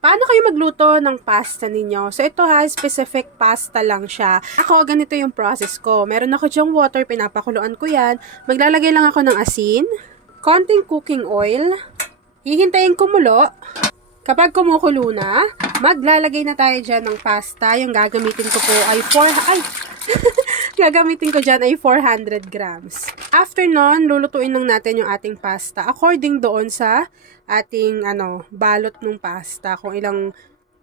Paano kayo magluto ng pasta ninyo? So, ito ha, specific pasta lang siya. Ako, ganito yung process ko. Meron ako dyang water, pinapakuluan ko yan. Maglalagay lang ako ng asin, konting cooking oil, hihintayin kumulo. Kapag kumukulo na, maglalagay na tayo dyan ng pasta. Yung gagamitin ko po ay gagamitin ko dyan ay 400 grams. After nun, lulutuin lang natin yung ating pasta according doon sa ating balot ng pasta, kung ilang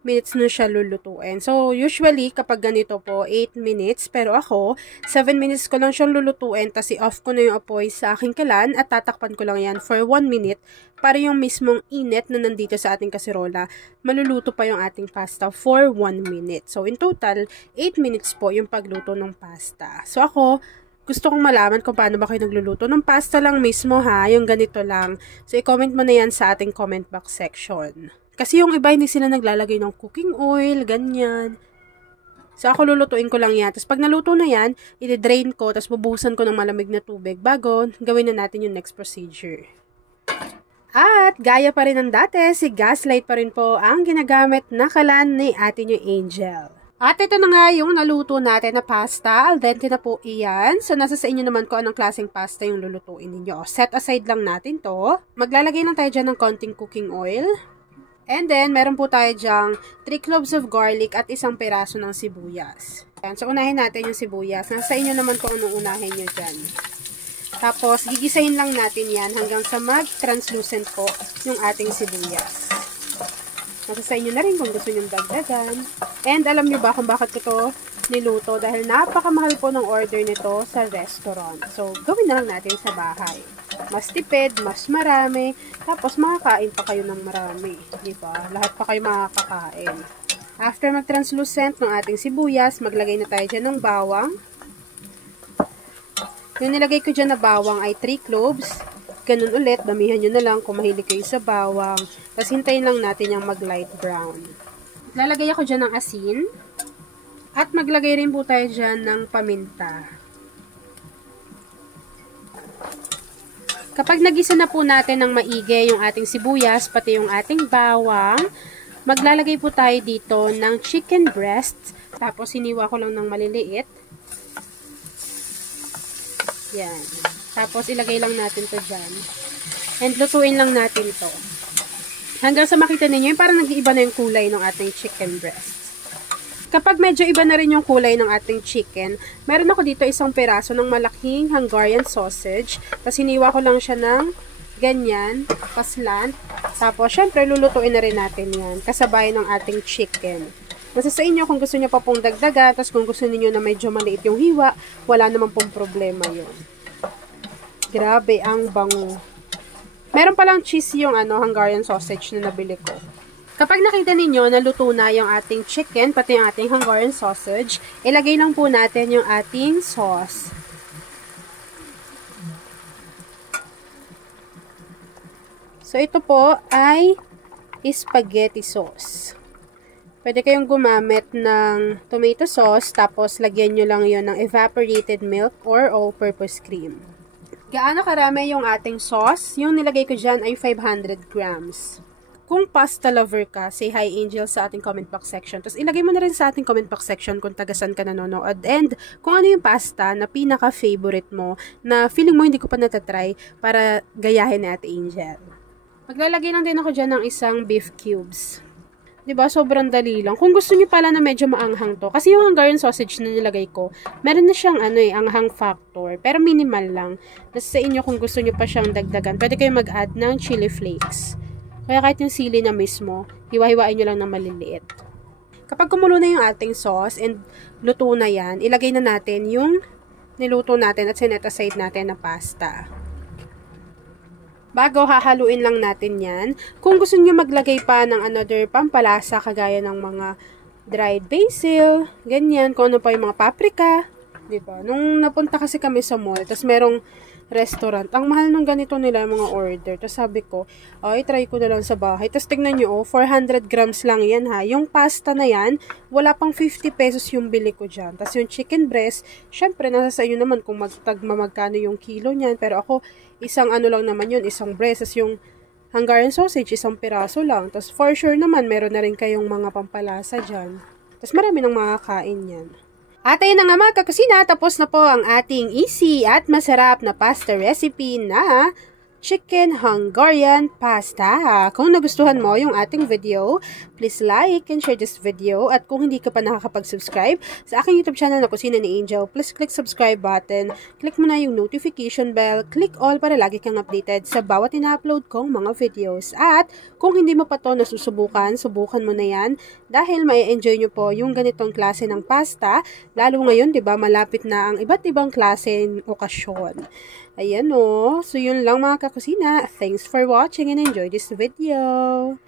minutes na siya lulutuin. So, usually, kapag ganito po, 8 minutes. Pero ako, 7 minutes ko lang siyang lulutuin. Tapos, i-off ko na yung apoy sa aking kalan at tatakpan ko lang yan for 1 minute para yung mismong init na nandito sa ating kaserola, maluluto pa yung ating pasta for 1 minute. So, in total, 8 minutes po yung pagluto ng pasta. So, ako, gusto kong malaman kung paano ba kayo nagluluto ng pasta lang mismo ha, yung ganito lang. So, i-comment mo na yan sa ating comment box section. Kasi yung iba hindi sila naglalagay ng cooking oil, ganyan. So, ako lulutuin ko lang yan. Tapos, pag naluto na yan, i-drain ko, tapos bubuhusan ko ng malamig na tubig bago gawin na natin yung next procedure. At, gaya pa rin ng dati, si Gaslight pa rin po ang ginagamit na kalan ni Ate New Angel. At ito na nga yung naluto natin na pasta. Al dente na po iyan. So, nasa sa inyo naman kung anong klaseng pasta yung lulutuin ninyo. Set aside lang natin to. Maglalagay lang tayo dyan ng konting cooking oil. And then, meron po tayo dyang 3 cloves of garlic at isang peraso ng sibuyas. Yan. So, unahin natin yung sibuyas. Nasa inyo naman kung anong unahin nyo dyan. Tapos, gigisahin lang natin yan hanggang sa mag-translucent po yung ating sibuyas. Nasa sa inyo na rin kung gusto nyo dagdagan. And alam nyo ba kung bakit ko to niluto? Dahil napakamahal po ng order nito sa restaurant. So, gawin na lang natin sa bahay. Mas tipid, mas marami. Tapos, makakain pa kayo ng marami. Diba? Lahat pa kayo makakain. After mag-translucent ng ating sibuyas, maglagay na tayo dyan ng bawang. Yung nilagay ko dyan na bawang ay 3 cloves. Ganun ulit, damihan nyo na lang kung mahilig kayo sa bawang. Tapos, hintayin lang natin yung mag-light brown. Lalagay ako dyan ng asin. At maglagay rin po tayo dyan ng paminta. Kapag nagisa na po natin ng maigi yung ating sibuyas, pati yung ating bawang, maglalagay po tayo dito ng chicken breast. Tapos, hiniwa ko lang ng maliliit. Yan. Tapos, ilagay lang natin to dyan. And, lutuin lang natin to. Hanggang sa makita ninyo, yung parang nag-iiba na yung kulay ng ating chicken breast. Kapag medyo iba na rin yung kulay ng ating chicken, meron ako dito isang peraso ng malaking Hungarian sausage. Tapos, hiniwa ko lang siya ng ganyan, paslant. Tapos, syempre, lulutuin na rin natin yan. Kasabay ng ating chicken. Nasa sa inyo kung gusto niyo pa pong dagdagan, tapos kung gusto niyo na medyo maliit yung hiwa, wala naman pong problema yun. Grabe, ang bango. Meron palang cheese yung Hungarian sausage na nabili ko. Kapag nakita ninyo na luto na yung ating chicken, pati yung ating Hungarian sausage, ilagay lang po natin yung ating sauce. So, ito po ay spaghetti sauce. Pwede kayong gumamit ng tomato sauce, tapos lagyan nyo lang yon ng evaporated milk or all-purpose cream. Gaano karami yung ating sauce? Yung nilagay ko dyan ay 500 grams. Kung pasta lover ka, say hi Angel sa ating comment box section. Tapos ilagay mo na rin sa ating comment box section kung tagasan ka nanonood. And kung ano yung pasta na pinaka-favorite mo, na feeling mo hindi ko pa natatry para gayahin ni Ate Angel. Maglalagay lang din ako dyan ng isang beef cubes. Diba? Sobrang dali lang. Kung gusto niyo pala na medyo maanghang to, kasi yung Hungarian sausage na nilagay ko, meron na siyang anghang factor, pero minimal lang. Nasa sa inyo kung gusto niyo pa siyang dagdagan, pwede kayo mag-add ng chili flakes. Kaya kahit yung sili na mismo, hiwa-hiwain nyo lang ng maliliit. Kapag kumulo na yung ating sauce and luto na yan, ilagay na natin yung niluto natin at sinet aside natin na pasta. Bago, hahaluin lang natin yan. Kung gusto niyo maglagay pa ng another pampalasa, kagaya ng mga dried basil, ganyan, kung ano pa yung mga paprika, diba? Nung napunta kasi kami sa mall, tapos merong restaurant, ang mahal ng ganito nila mga order. Tapos sabi ko, ay, try ko na lang sa bahay. Tapos tignan nyo, 400 grams lang yan ha. Yung pasta na yan, wala pang 50 pesos yung bili ko dyan. Tapos yung chicken breast, syempre, nasa sa inyo naman kung magkano yung kilo niyan. Pero ako, isang lang naman yun, isang breast. Tapos yung Hungarian sausage, 1 piraso lang. Tapos for sure naman, meron na rin kayong mga pampalasa dyan. Tapos marami nang makakain yan. At ayun na nga mga kakusina, tapos na po ang ating easy at masarap na pasta recipe na chicken Hungarian pasta. Kung nagustuhan mo yung ating video, please like and share this video. At kung hindi ka pa nakakapag-subscribe sa aking YouTube channel na Kusina ni Angel, please click subscribe button. Click mo na yung notification bell. Click all para lagi kang updated sa bawat ina-upload kong mga videos. At kung hindi mo pa to nasusubukan, subukan mo na yan. Dahil may enjoy nyo po yung ganitong klase ng pasta. Lalo ngayon, di ba, malapit na ang iba't ibang klase ng okasyon. Ayan o. So, yun lang mga kakusina. Thanks for watching and enjoy this video.